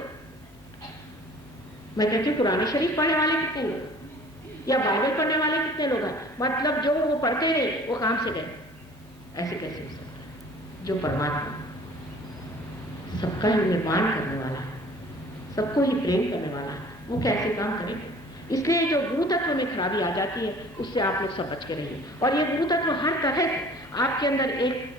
मैं कहती हूँ कुरान शरीफ पढ़ने वाले कितने लोग, या बाइबल पढ़ने वाले कितने लोग हैं। मतलब जो वो पढ़ते रहे वो काम से गए, ऐसे कैसे हो सकता है? जो परमात्मा सबका ही निर्माण करने वाला है, सबको ही प्रेम करने वाला है, वो कैसे काम करे? इसलिए जो गुरु तत्व में खराबी आ जाती है उससे आप लोग सब बच के रहिए। और ये गुरु तत्व हर तरह से आपके अंदर एक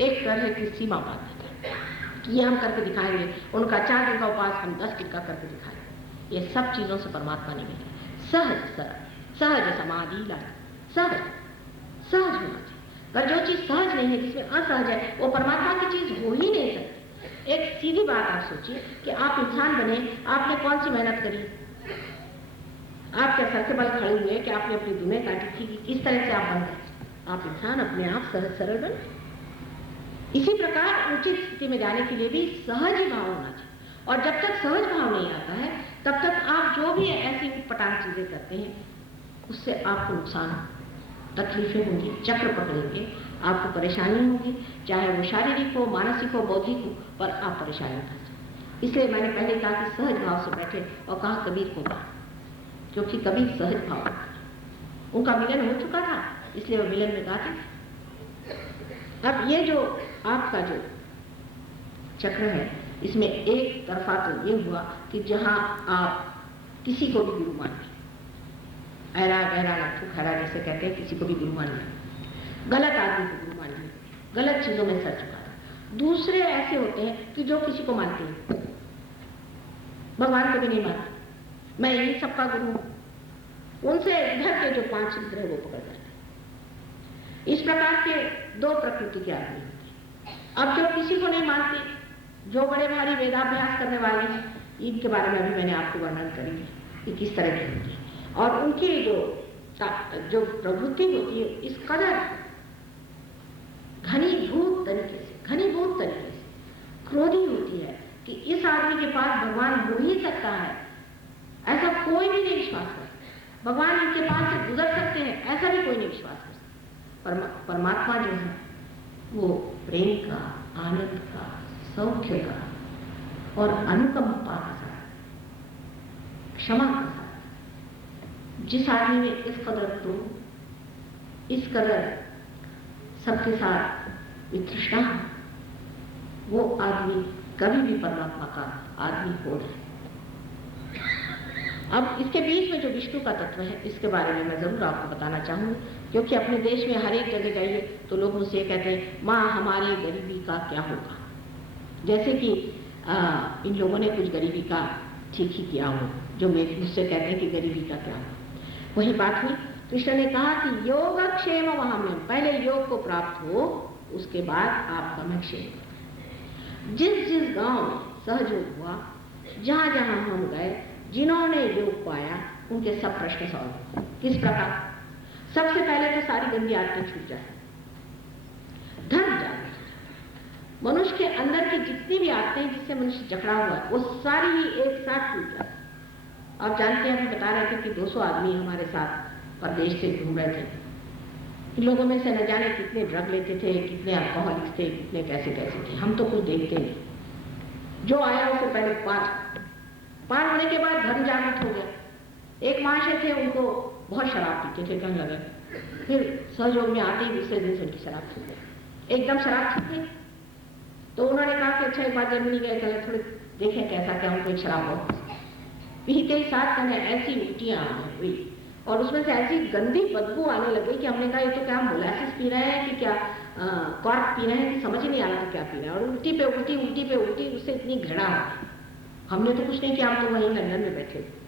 एक तरह की सीमा बांध देते हैं कि ये हम करके दिखाएंगे, उनका 4 दिन का उपास हम 10 दिन का करके दिखाएंगे। ये सब चीजों से परमात्मा नहीं मिले। सहज सरल, सहज समाधि लय, सहज होना चाहिए। पर जो चीज सहज नहीं है, जिसमें असहज है, वो परमात्मा की चीज हो ही नहीं सकती। एक सीधी बात आप सोचिए कि आप इंसान बने, आपने कौन सी मेहनत करी? आप क्या सर के बल खड़े हुए कि आपने अपनी दुनिया काटी थी? किस तरह से आप बन गए? आप इंसान अपने आप सहज सरल बने। इसी प्रकार उचित स्थिति में जाने के लिए भी सहज ही भाव होना चाहिए। और जब तक सहज भाव नहीं आता है, तब तक आप जो भी ऐसी उटपटांग चीजें करते हैं, उससे आपको नुकसान, तकलीफें होंगी, चक्र पकड़ेंगे, आपको परेशानी होगी, चाहे वो शारीरिक हो, मानसिक हो, बौद्धिक हो, पर आप परेशानी में फंसे। इसलिए मैंने पहले कहा कि सहज भाव से बैठे, और कहा कबीर को कहा, क्योंकि कबीर सहज भाव, उनका मिलन हो चुका था, इसलिए वो मिलन में गाते थे। अब ये जो आपका जो चक्र है, इसमें एक तरफा तो ये हुआ कि जहां आप किसी को भी गुरु मान लिया, ऐरा गहरा लट्ठू खड़ा जैसे कहते हैं, किसी को भी गुरु मान लिया, गलत आदमी को गुरु मान लिया, गलत चीजों में सर झुका था। दूसरे ऐसे होते हैं कि जो किसी को मानते हैं, भगवान को भी नहीं मानते, मैं यही सबका गुरु हूं, उनसे इधर के जो 5 सूत्र है वो पकड़ जाते। इस प्रकार के 2 प्रकृति के आदमी होते हैं। अब जो किसी को नहीं मानते, जो बड़े भारी वेदाभ्यास करने वाले हैं, इनके बारे में भी मैंने आपको वर्णन करी कि किस तरह की होती है, और उनकी जो प्रवृत्ति होती है इस कदर घनीभूत तरीके से क्रोधी होती है कि इस आदमी के पास भगवान हो ही सकता है, ऐसा कोई भी नहीं विश्वास करता। भगवान इनके पास से गुजर सकते हैं, ऐसा भी कोई नहीं विश्वास करता। परमात्मा जो है वो प्रेम का, आनंद का, सौख्य का और अनुकंपा का साथ, क्षमा का साथ, जिस आदमी में इस कदर तो, इस कदर सबके साथ वितृष्णा, वो आदमी कभी भी परमात्मा का आदमी हो नहीं। अब इसके बीच में जो विष्णु का तत्व है, इसके बारे में मैं जरूर आपको बताना चाहूंगी, क्योंकि अपने देश में हर एक जगह जाइए तो लोग मुझसे कहते हैं, माँ हमारी गरीबी का क्या होगा? जैसे कि इन लोगों ने कुछ गरीबी का ठीक ही किया हो, जो मुझसे कहते हैं कि गरीबी का क्या होगा। वही बात हुई, कृष्ण ने कहा कि योगक्षेम वहाम्यम, पहले योग को प्राप्त हो, उसके बाद आपका मैं क्षेम। जिस गांव में सहयोग हुआ, जहां जहां हम गए, जिन्होंने योग पाया, उनके सब प्रश्न सॉल्व। किस प्रकार? सबसे पहले तो सारी गंदी आदतें छूट जाए, धर्म जागृत। मनुष्य के अंदर की जितनी भी आदतें जिससे मनुष्य जकड़ा हुआ है, वो सारी ही एक साथ छूट जाए। आप जानते हैं, हम बता रहे थे कि 200 आदमी हमारे साथ परदेश से घूम रहे थे। इन लोगों में से न जाने कितने ड्रग लेते थे, कितने अल्कोहलिक्स थे, कितने कैसे थे। हम तो कुछ देखते नहीं। जो आया उसको पहले पार होने के बाद धर्म जागृत हो गया। एक महाशय थे, उनको बहुत शराब पीते थे, कहने लगे, फिर सहयोग में आते ही दूसरे दिन से उनकी शराब छूट गई, एकदम शराब छूट गई। तो उन्होंने कहा कि अच्छा एक बार जर्मनी गए, चले थोड़े देखें कैसा क्या उनको एक शराब हो। पीते ही साथ कहने ऐसी उल्टियां हुई और उसमें से ऐसी गंदी बदबू आने लगी कि हमने कहा ये तो क्या हम मोलासिस पी रहे हैं कि क्या कॉर्क पी रहे हैं, कि समझ ही नहीं आ रहा था क्या पी रहे हैं। और उल्टी पे उल्टी, उससे इतनी घृणा हो। हमने तो कुछ नहीं किया, हम तो वहीं लंदन में बैठे थे।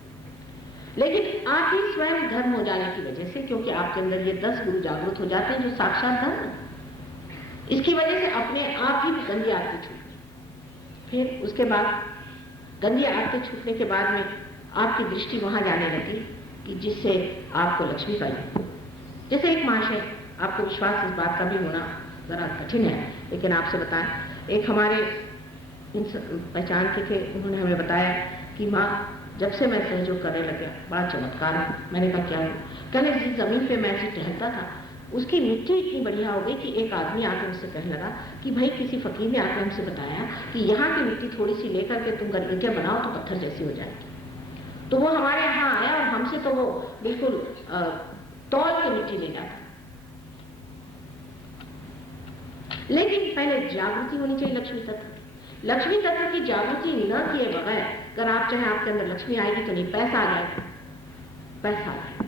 लेकिन आप ही स्वयं धर्म हो जाने की वजह से, क्योंकि आपके अंदर ये 10 गुरु जागृत हो जाते हैं जो साक्षात धर्म, इसकी वजह से अपने आप ही गंदी आदतें छूट गई। फिर उसके बाद गंदी आदतें छूटने के बाद में आपकी दृष्टि वहां जाने लगी कि जिससे आपको लक्ष्मी पाई। जैसे एक महाशय, आपको विश्वास इस बात का भी होना जरा कठिन है, लेकिन आपसे बताएं, एक हमारे पहचान के थे, उन्होंने हमें बताया कि माँ जब से मैं सहयोग करने लगा बड़ा चमत्कार है। मैंने कहा क्या है? कहने जिस जमीन पे मैं ऐसे टहलता था उसकी मिट्टी इतनी बढ़िया हो गई कि एक आदमी आके मुझसे कहने लगा कि भाई किसी फकीर ने आके हमसे बताया कि यहाँ की मिट्टी थोड़ी सी लेकर के तुम अगर ईंटें बनाओ तो पत्थर जैसी हो जाएगी। तो वो हमारे यहाँ आया और हमसे तो वो बिल्कुल तौल के मिट्टी ले जाता। लेकिन पहले जागृति होनी चाहिए लक्ष्मी तत्व की। लक्ष्मी तत्व की जागृति न किए बगैर अगर आप चाहें आपके अंदर लक्ष्मी आएगी तो नहीं, पैसा आ जाएगा, पैसा आ जाएगा,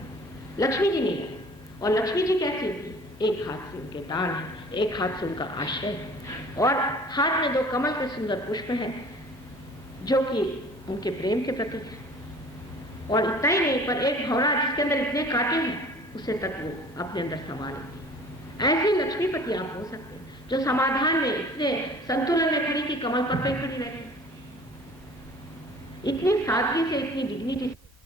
लक्ष्मी जी नहीं है। और लक्ष्मी जी कैसी होती है? एक हाथ से उनके दान है, एक हाथ से उनका आश्रय है और हाथ में 2 कमल के सुंदर पुष्प हैं जो कि उनके प्रेम के प्रतीक है। और इतना ही नहीं, पर एक भौरा जिसके अंदर इतने कांटे हैं उसे तक वो अपने अंदर समा लेती है। ऐसे लक्ष्मीपति आप हो सकते हैं जो समाधान में इतने संतुलन में खड़ी कि कमल पर पे खड़ी रहती है, इतनी सादगी से, इतनी डिग्निटी से।